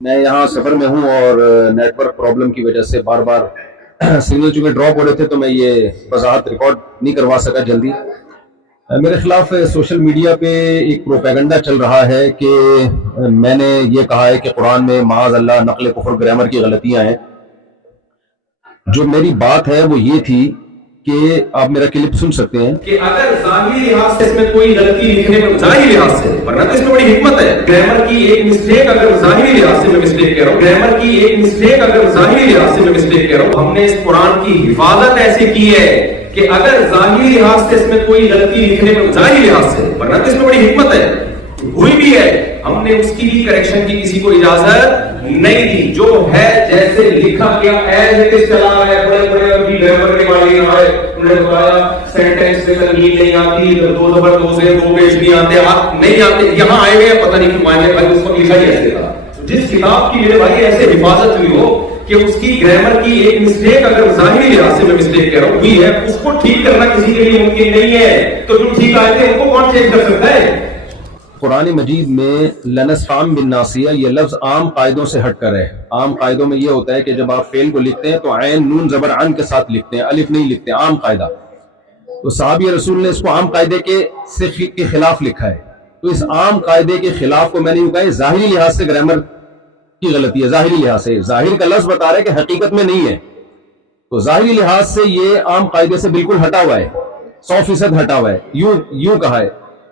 میں یہاں سفر میں ہوں اور نیٹ ورک پرابلم کی وجہ سے بار بار سگنل چونکہ ڈراپ ہو رہے تھے تو میں یہ وضاحت ریکارڈ نہیں کروا سکا جلدی. میرے خلاف سوشل میڈیا پہ ایک پروپیگنڈا چل رہا ہے کہ میں نے یہ کہا ہے کہ قرآن میں معاذ اللہ نقل کفر گرامر کی غلطیاں ہیں. جو میری بات ہے وہ یہ تھی کہ آپ میرا کلپ سن سکتے ہیں کہ اگر ظاہری لحاظ سے اس میں کوئی غلطی لکھنے میں ظاہری لحاظ سے ورنہ تو اس میں بڑی حکمت ہے. گرامر کی ایک مسٹیک اگر ظاہری لحاظ سے میں مسٹیک کہہ رہا ہوں گرامر کی ایک مسٹیک اگر ظاہری لحاظ سے میں مسٹیک کہہ رہا ہوں ہم نے اس قرآن کی حفاظت ایسے کی ہے کہ اگر ظاہری لحاظ سے اس میں کوئی غلطی لکھنے میں ظاہری لحاظ سے ورنہ تو اس میں بڑی حکمت ہے ہوئی بھی ہے ہم نے اس کی بھی کریکشن کی کسی کو اجازت نہیں دی. جو ہے جیسے لکھا گیا ایز اٹ از چلا رہا ہے. بڑے بڑے ابھی گرامر کے والے یہاں ہے انہوں نے بتایا سینٹینس سے تنوین نہیں آتی دو زبر دو سے دو پیش نہیں آتے نہیں آتے یہاں آئے ہوئے پتہ نہیں کیوں آئے بھائی اس کو لکھا ہی ایسے تھا. جس کتاب کی میرے بھائی ایسے حفاظت ہوئی ہو کہ اس کی گرامر کی ایک مسٹیک اگر ظاہری لحاظ سے میں مسٹیک کہہ رہا ہوں ہوئی ہے اس کو ٹھیک کرنا کسی کے لیے ممکن نہیں ہے. تو جو ٹھیک آئے تھے ان کو کون چینج کر سکتا ہے؟ قرآن مجید میں لنسفام بالناصیہ یہ لفظ عام قاعدوں سے ہٹ کر ہے. عام قاعدوں میں یہ ہوتا ہے کہ جب آپ فعل کو لکھتے ہیں تو عین نون زبر عن کے ساتھ لکھتے ہیں الف نہیں لکھتے. عام قاعدہ تو صحابی رسول نے اس کو عام قاعدے کے خلاف لکھا ہے. تو اس عام قاعدے کے خلاف کو میں نے یوں کہا ظاہری لحاظ سے گرامر کی غلطی ہے. ظاہری لحاظ سے ظاہر کا لفظ بتا رہا ہے کہ حقیقت میں نہیں ہے. تو ظاہری لحاظ سے یہ عام قاعدے سے بالکل ہٹا ہوا ہے 100% ہٹا ہوا ہے. یوں کہا ہے.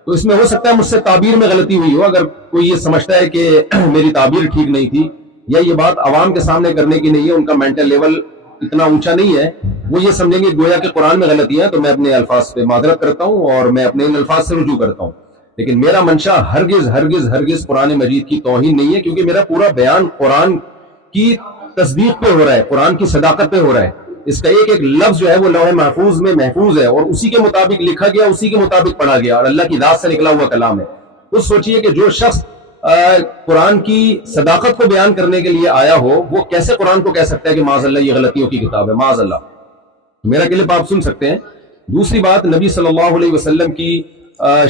تو اس میں ہو سکتا ہے مجھ سے تعبیر میں غلطی ہوئی ہو. اگر کوئی یہ سمجھتا ہے کہ میری تعبیر ٹھیک نہیں تھی یا یہ بات عوام کے سامنے کرنے کی نہیں ہے ان کا مینٹل لیول اتنا اونچا نہیں ہے وہ یہ سمجھیں گے گویا کہ قرآن میں غلطی ہے تو میں اپنے الفاظ پہ معذرت کرتا ہوں اور میں اپنے ان الفاظ سے رجوع کرتا ہوں. لیکن میرا منشا ہرگز ہرگز ہرگز قرآن مجید کی توہین نہیں ہے کیونکہ میرا پورا بیان قرآن کی تصدیق پہ ہو رہا ہے قرآن کی صداقت پہ ہو رہا ہے. اس کا ایک ایک لفظ جو ہے وہ لوح محفوظ میں محفوظ ہے اور اسی کے مطابق لکھا گیا اسی کے مطابق پڑھا گیا اور اللہ کی ذات سے نکلا ہوا کلام ہے. تو سوچئے کہ جو شخص قرآن کی صداقت کو بیان کرنے کے لیے آیا ہو وہ کیسے قرآن کو کہہ سکتا ہے کہ معاذ اللہ یہ غلطیوں کی کتاب ہے. معاذ اللہ. میرا کلپ آپ سن سکتے ہیں. دوسری بات نبی صلی اللہ علیہ وسلم کی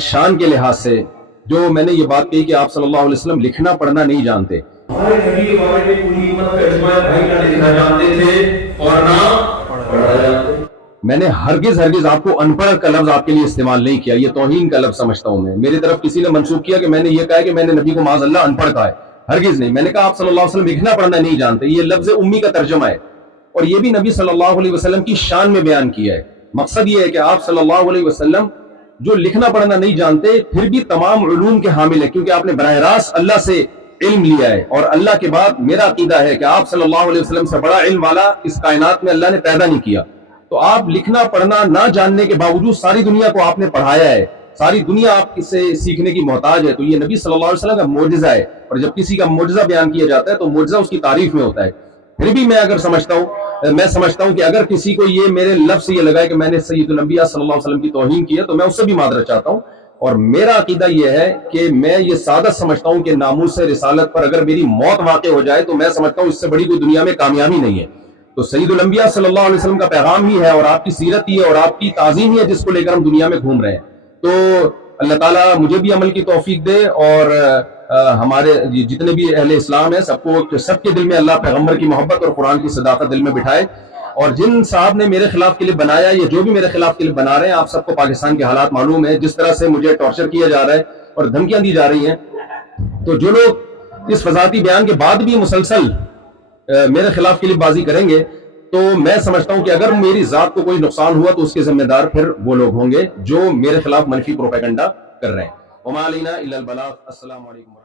شان کے لحاظ سے جو میں نے یہ بات کہی کہ آپ صلی اللہ علیہ وسلم لکھنا پڑھنا نہیں جانتے. ہمارے نبی کے بارے میں پوری امت کا اجماع ہے بھائی نہ لکھنا جانتے تھے اور نہ پڑھنا جانتے. میں نے ہرگز ہرگز آپ کو ان پڑھ کا لفظ آپ کے لیے استعمال نہیں کیا. یہ توہین کا لفظ سمجھتا ہوں میں. میری طرف کسی نے منسوخ کیا کہ میں نے یہ کہا کہ میں نے نبی کو معاذ اللہ ان پڑھ کہا ہے. ہرگز نہیں. میں نے کہا آپ صلی اللہ علیہ وسلم لکھنا پڑھنا نہیں جانتے. یہ لفظ امی کا ترجمہ ہے اور یہ بھی نبی صلی اللہ علیہ وسلم کی شان میں بیان کیا ہے. مقصد یہ ہے کہ آپ صلی اللہ علیہ وسلم جو لکھنا پڑھنا نہیں جانتے پھر بھی تمام علوم کے حامل ہیں کیونکہ آپ نے براہ راست اللہ سے علم لیا ہے اور اللہ کے بعد میرا عقیدہ ہے کہ آپ صلی اللہ علیہ وسلم سے بڑا علم والا اس کائنات میں اللہ نے پیدا نہیں کیا. تو آپ لکھنا پڑھنا نہ جاننے کے باوجود ساری دنیا کو آپ نے پڑھایا ہے. ساری دنیا آپ سے سیکھنے کی محتاج ہے. تو یہ نبی صلی اللہ علیہ وسلم کا معجزہ ہے اور جب کسی کا معجزہ بیان کیا جاتا ہے تو معجزہ اس کی تعریف میں ہوتا ہے. پھر بھی میں سمجھتا ہوں کہ اگر کسی کو یہ میرے لفظ سے یہ لگا ہے کہ میں نے سید الانبیاء صلی اللہ علیہ وسلم کی توہین کی ہے تو میں اس سے بھی معذرت چاہتا ہوں. اور میرا عقیدہ یہ ہے کہ میں یہ سعادت سمجھتا ہوں کہ ناموس رسالت پر اگر میری موت واقع ہو جائے تو میں سمجھتا ہوں اس سے بڑی کوئی دنیا میں کامیابی نہیں ہے. تو سید الانبیاء صلی اللہ علیہ وسلم کا پیغام ہی ہے اور آپ کی سیرت ہی ہے اور آپ کی تعظیم ہی ہے جس کو لے کر ہم دنیا میں گھوم رہے ہیں. تو اللہ تعالیٰ مجھے بھی عمل کی توفیق دے اور ہمارے جتنے بھی اہل اسلام ہیں سب کے دل میں اللہ پیغمبر کی محبت اور قرآن کی صداقت دل میں بٹھائے. اور جن صاحب نے میرے خلاف کلپ بنایا یا جو بھی میرے خلاف کلپ بنا رہے ہیں آپ سب کو پاکستان کے حالات معلوم ہے جس طرح سے مجھے ٹارچر کیا جا رہا ہے اور دھمکیاں دی جا رہی ہیں. تو جو لوگ اس فضاحتی بیان کے بعد بھی مسلسل میرے خلاف کلپ بازی کریں گے تو میں سمجھتا ہوں کہ اگر میری ذات کو کوئی نقصان ہوا تو اس کے ذمہ دار پھر وہ لوگ ہوں گے جو میرے خلاف منفی پروپیگنڈا کر رہے ہیں. وما علینا الا البلاغ. السلام علیکم.